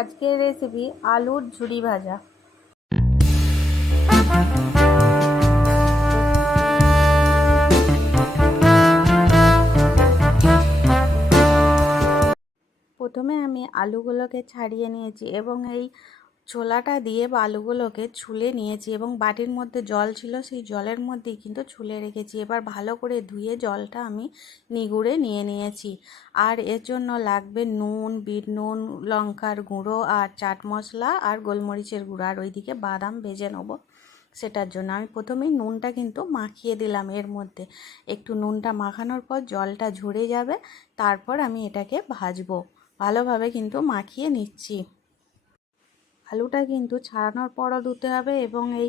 আজকের রেসিপি আলুর ঝুরি ভাজা। প্রথমে আমি আলুগুলোকে ছাড়িয়ে নিয়েছি এবং এই ছোলাটা দিয়ে আলুগুলোকে ছুলে নিয়েছি এবং বাটির মধ্যে জল ছিল, সেই জলের মধ্যেই কিন্তু ছুলে রেখেছি। এবার ভালো করে ধুয়ে জলটা আমি নিগুড়ে নিয়ে নিয়েছি। আর এর জন্য লাগবে নুন, বিট নুন, লঙ্কার গুঁড়ো আর চাট মশলা আর গোলমরিচের গুঁড়ো। আর ওইদিকে বাদাম ভেজে নেবো, সেটার জন্য আমি প্রথমেই নুনটা কিন্তু মাখিয়ে দিলাম। এর মধ্যে একটু নুনটা মাখানোর পর জলটা ঝরে যাবে, তারপর আমি এটাকে ভাজবো। ভালোভাবে কিন্তু মাখিয়ে নিচ্ছি। আলুটা কিন্তু ছাড়ানোর পরও ধুতে হবে এবং এই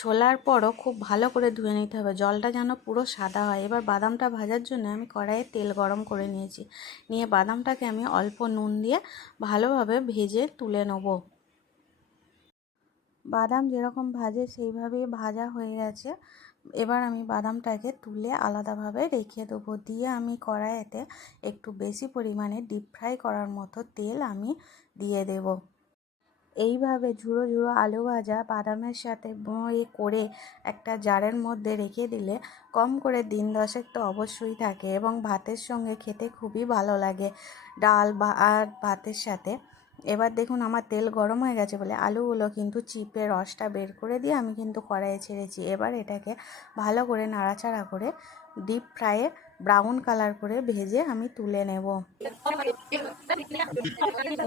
ছোলার পরও খুব ভালো করে ধুয়ে নিতে হবে, জলটা যেন পুরো সাদা হয়। এবার বাদামটা ভাজার জন্য আমি কড়াইয়ে তেল গরম করে নিয়েছি। নিয়ে বাদামটাকে আমি অল্প নুন দিয়ে ভালোভাবে ভেজে তুলে নেব। বাদাম যেরকম ভাজে সেইভাবেই ভাজা হয়ে গেছে। এবার আমি বাদামটাকে তুলে আলাদাভাবে রেখে দেবো। দিয়ে আমি কড়াইতে একটু বেশি পরিমাণে ডিপ ফ্রাই করার মতো তেল আমি দিয়ে দেব। এইভাবে ঝুড়ো ঝুড়ো আলু ভাজা বাদামের সাথে করে একটা জারের মধ্যে রেখে দিলে কম করে দিন 10 তো অবশ্যই থাকে এবং ভাতের সঙ্গে খেতে খুবই ভালো লাগে, ডাল বা আর ভাতের সাথে। এবার দেখুন আমার তেল গরম হয়ে গেছে বলে আলুগুলো কিন্তু চিপে রসটা বের করে দিয়ে আমি কিন্তু কড়াইয়ে ছেড়েছি। এবার এটাকে ভালো করে নাড়াচাড়া করে ডিপ ফ্রাইয়ে ব্রাউন কালার করে ভেজে আমি তুলে নেব।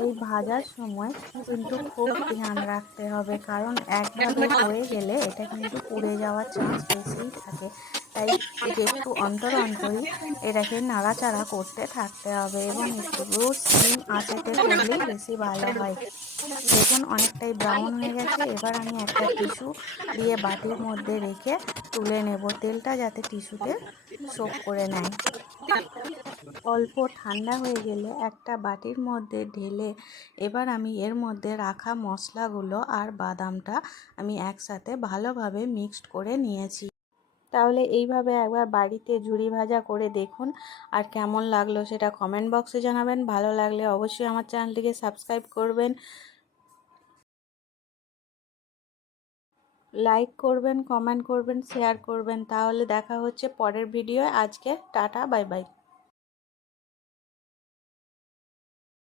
এই ভাজার সময় কিন্তু খুব ধ্যান রাখতে হবে, কারণ একভাবে হয়ে গেলে এটা কিন্তু পুড়ে যাওয়ার চান্স বেশিই থাকে। তাই একটু অন্তর অন্তরই এটাকে নাড়াচাড়া করতে থাকতে হবে এবং একটু সিম আঁচেতে করলেই বেশি ভালো হয়। দেখুন অনেকটাই ব্রাউন হয়ে গেছে। এবার আমি একটা টিস্যু দিয়ে বাটির মধ্যে রেখে তুলে নেব, তেলটা যাতে টিস্যুতে সোক করে নেয়। অল্প ঠান্ডা হয়ে গেলে একটা বাটির মধ্যে ঢেলে এবার আমি এর মধ্যে রাখা মশলাগুলো আর বাদামটা আমি একসাথে ভালোভাবে মিক্সড করে নিয়েছি। তাহলে এইভাবে একবার বাড়িতে ঝুরি ভাজা করে দেখুন, আর কেমন লাগলো সেটা কমেন্ট বক্সে জানাবেন। ভালো লাগলে অবশ্যই আমার চ্যানেলটিকে সাবস্ক্রাইব করবেন, লাইক করবেন, কমেন্ট করবেন, শেয়ার করবেন। তাহলে দেখা হচ্ছে পরের ভিডিও। আজকে টাটা, বাই বাই।